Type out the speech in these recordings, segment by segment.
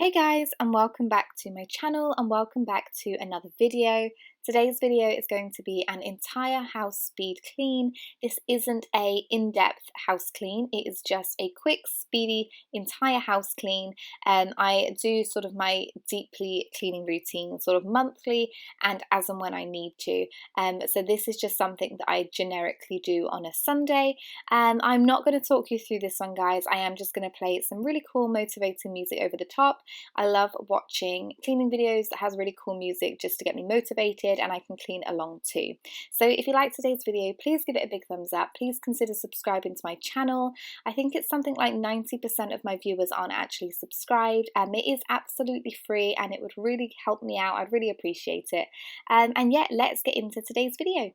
Hey guys, and welcome back to my channel and welcome back to another video. Today's video is going to be an entire house speed clean. This isn't a in-depth house clean, it is just a quick, speedy, entire house clean. I do sort of my deeply cleaning routine sort of monthly and as and when I need to. So this is just something that I generically do on a Sunday. I'm not going to talk you through this one, guys. I am just going to play some really cool motivating music over the top. I love watching cleaning videos that has really cool music just to get me motivated, and I can clean along too. So if you like today's video, please give it a big thumbs up. Please consider subscribing to my channel. I think it's something like 90% of my viewers aren't actually subscribed. It is absolutely free and it would really help me out. I'd really appreciate it. And yeah, let's get into today's video.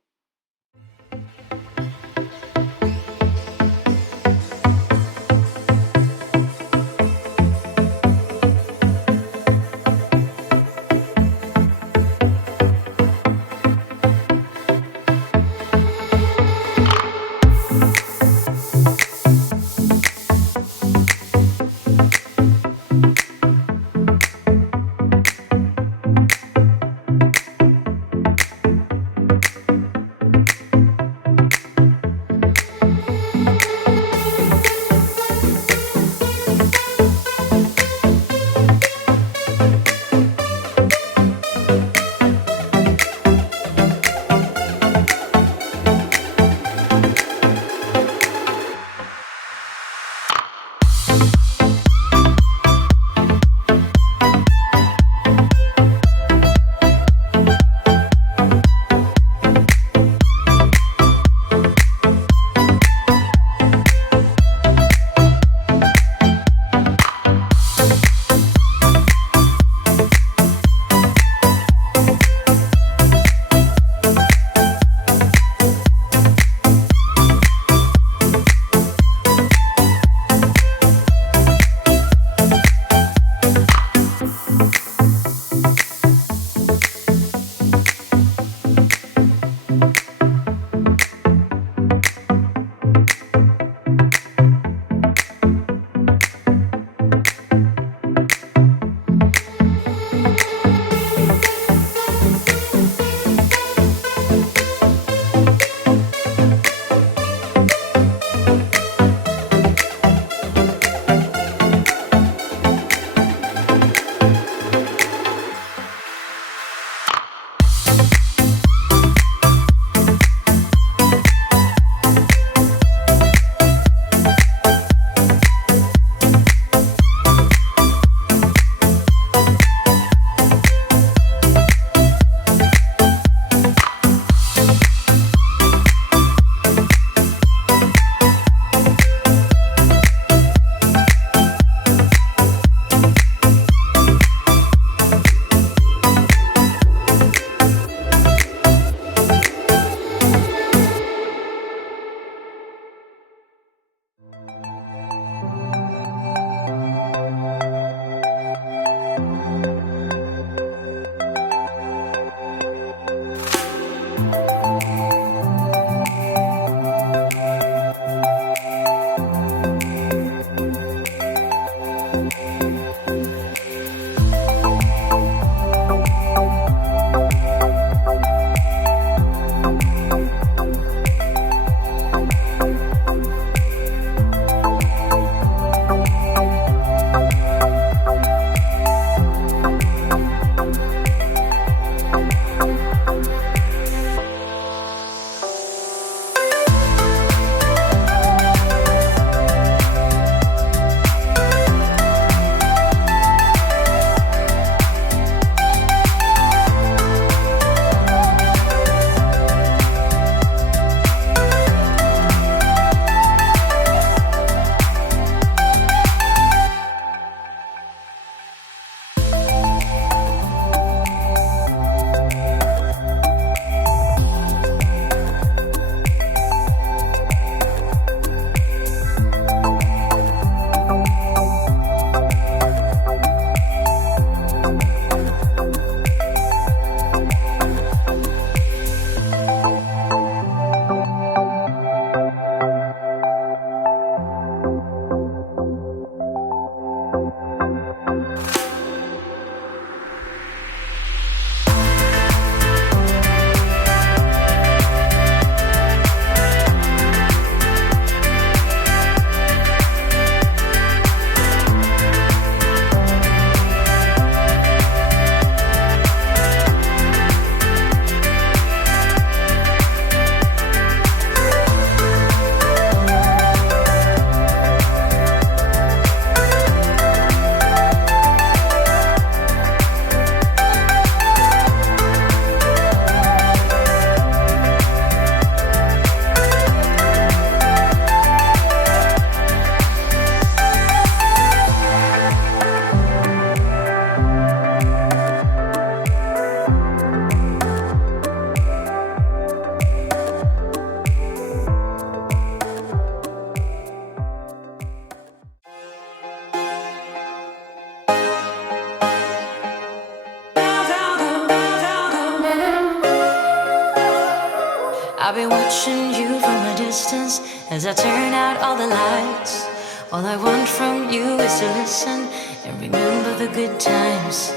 I've been watching you from a distance as I turn out all the lights. All I want from you is to listen and remember the good times.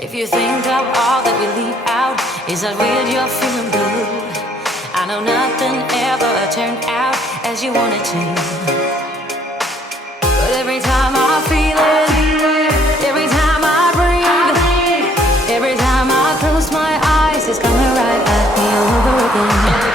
If you think of all that we leave out, is that weird you're feeling good? I know nothing ever turned out as you wanted to, but every time I feel it, every time I breathe, every time I close my eyes, it's coming right at me all over again.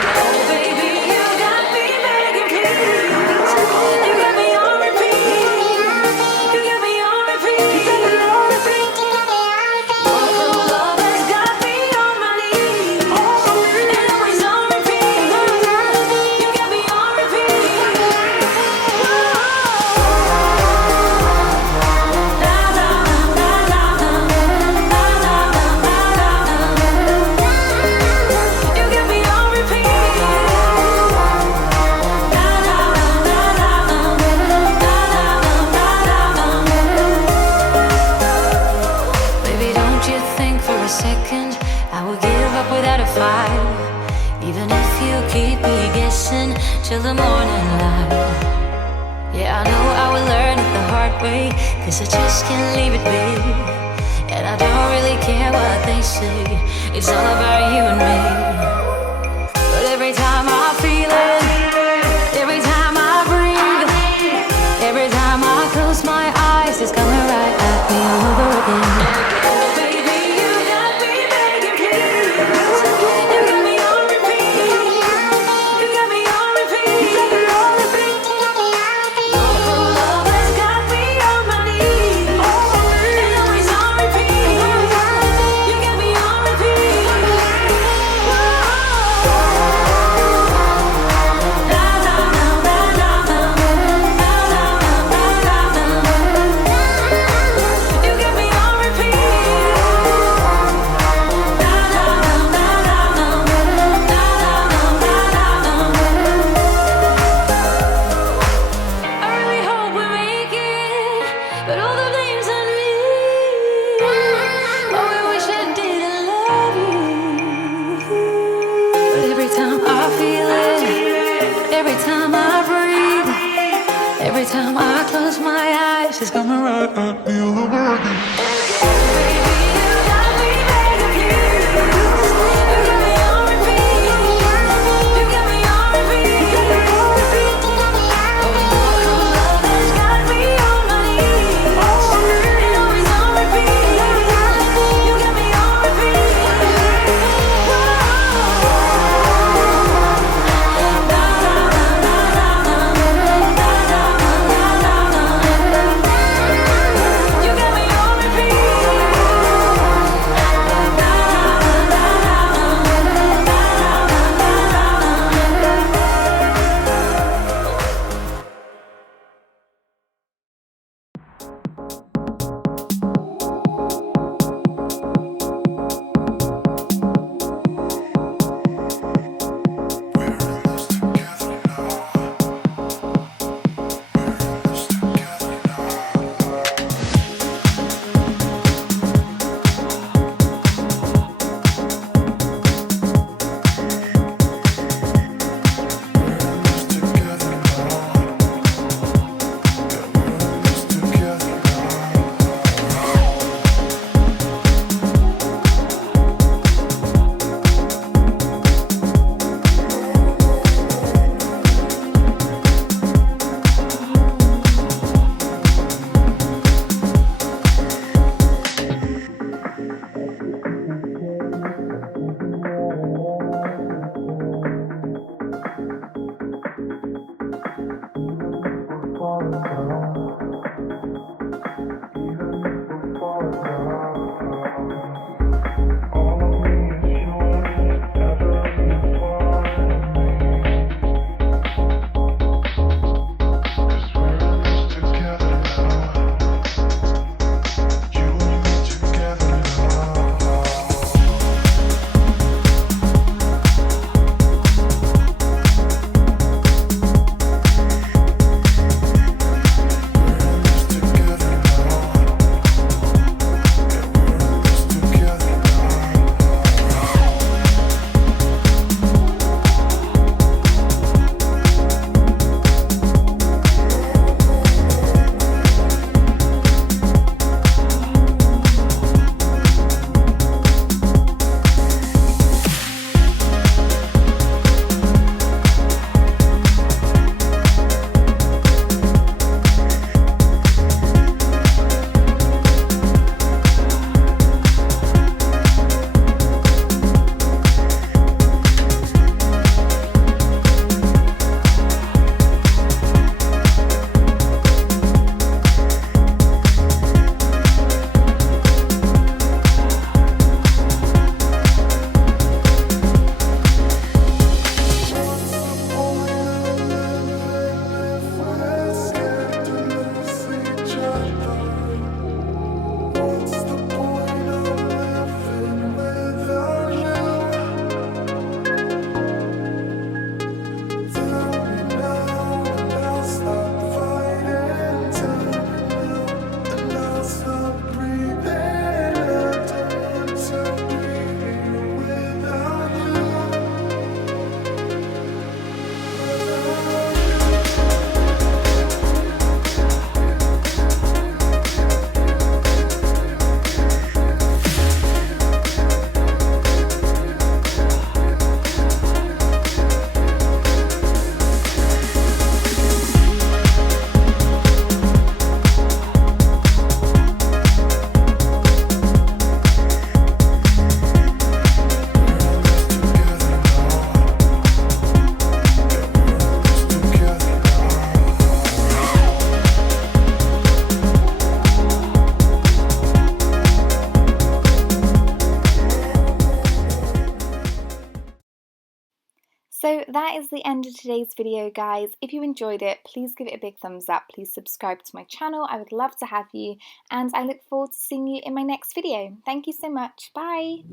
Even if you keep me guessing till the morning light. Yeah, I know I will learn it the hard way, 'cause I just can't leave it be. And I don't really care what they say, it's all about you and me. But every time I feel it, every time I breathe, every time I close my eyes, it's coming right at me all over again. Every time I close my eyes, it's coming right at me all over again. You got me So that is the end of today's video, guys. If you enjoyed it, please give it a big thumbs up. Please subscribe to my channel. I would love to have you, and I look forward to seeing you in my next video. Thank you so much. Bye.